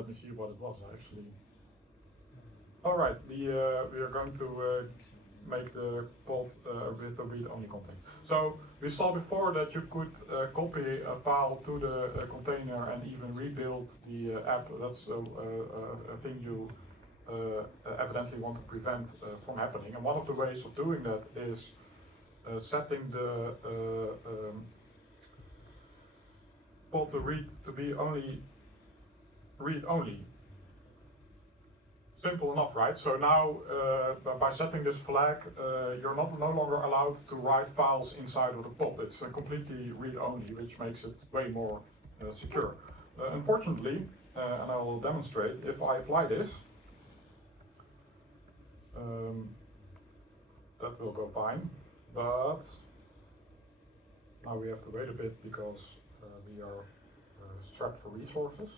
let me see what it was actually. All right, we are going to make the pod with a read-only context. So we saw before that you could copy a file to the container and even rebuild the app. That's a thing you evidently want to prevent from happening. And one of the ways of doing that is setting the pod to read to be only read-only. Simple enough, right? So now, by setting this flag, you're no longer allowed to write files inside of the pod. It's completely read-only, which makes it way more secure. Unfortunately, and I will demonstrate, if I apply this, that will go fine, but now we have to wait a bit because we are strapped for resources.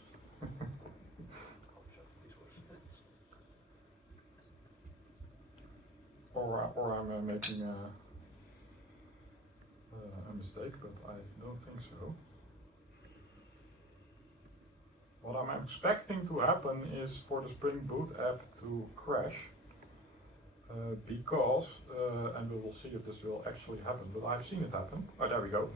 Or I'm making a mistake, but I don't think so. What I'm expecting to happen is for the Spring Boot app to crash, because, and we will see if this will actually happen, but I've seen it happen. Oh, there we go.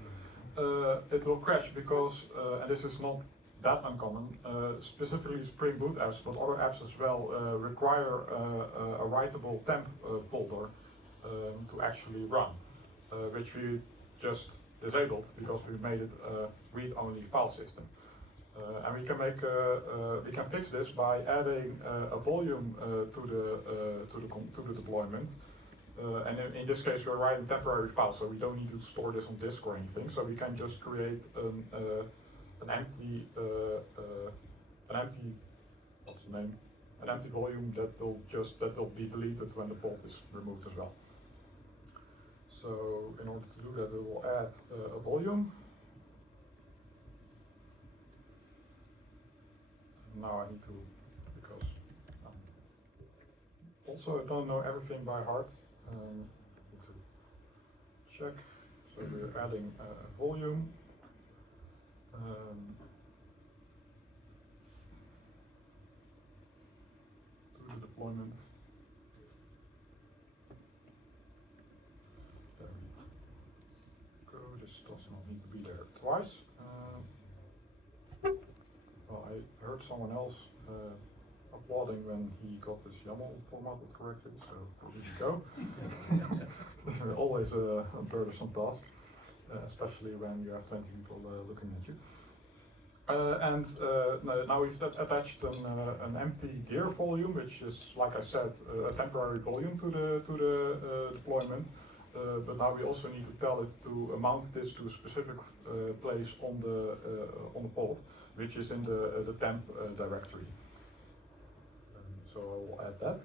It will crash because, and this is not that uncommon, specifically Spring Boot apps, but other apps as well, require a writable temp folder to actually run, which we just disabled because we made it a read-only file system. And we can make we can fix this by adding a volume to the deployment. And in this case, we're writing temporary files, so we don't need to store this on disk or anything. So we can just create an empty what's the name? An empty volume that will be deleted when the pod is removed as well. So in order to do that, we will add a volume. Now I need to, because also I don't know everything by heart. Need to check. So we're adding a volume. To the deployment. There we go. This does not need to be there twice. Well, I heard someone else applauding when he got his YAML formatted correctly, so there you go. Always a burdensome task, especially when you have 20 people looking at you. Now we've attached an emptyDir volume, which is, like I said, a temporary volume to the deployment. But now we also need to tell it to mount this to a specific place on the pod, which is in the temp directory. So I will add that.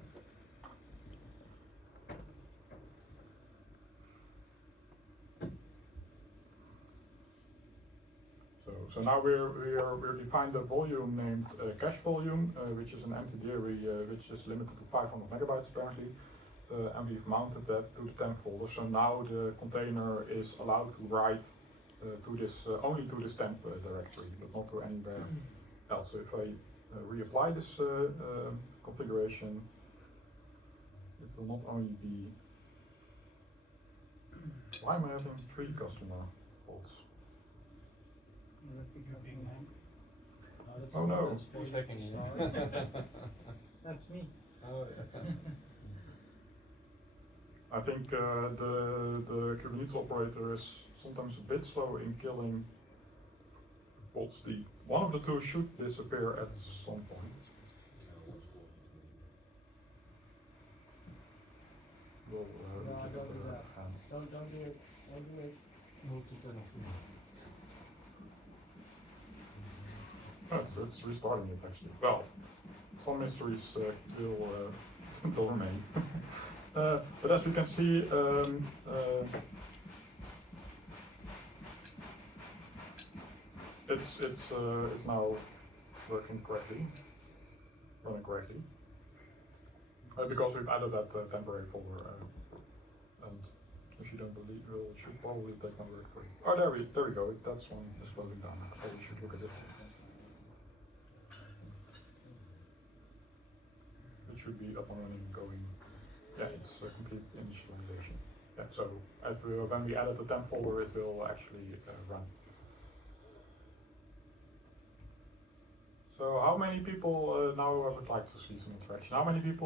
So now we're defined a volume named cache volume, which is an emptyDir, which is limited to 500 megabytes apparently. And we've mounted that to the temp folder. So now the container is allowed to write to this only to this temp directory, but not to anywhere else. So if I reapply this configuration, it will not only be. Why am I having 3 customer pods? Oh no! That's me. Oh, yeah. I think the Kubernetes operator is sometimes a bit slow in killing pods. One of the two should disappear at some point. We'll give it a hand. Don't do it. Don't do it. It's restarting it actually. Well, some mysteries will remain. But as we can see, it's now working correctly, running correctly, because we've added that temporary folder. And if you don't believe, it should probably take my word for it. Oh, there we go. That's one is closing down. So we should look at it. it should be up and running, going. Yeah, it's a complete initialization. Yeah, so when we edit the temp folder, it will actually run. So how many people now would like to see some interaction? How many people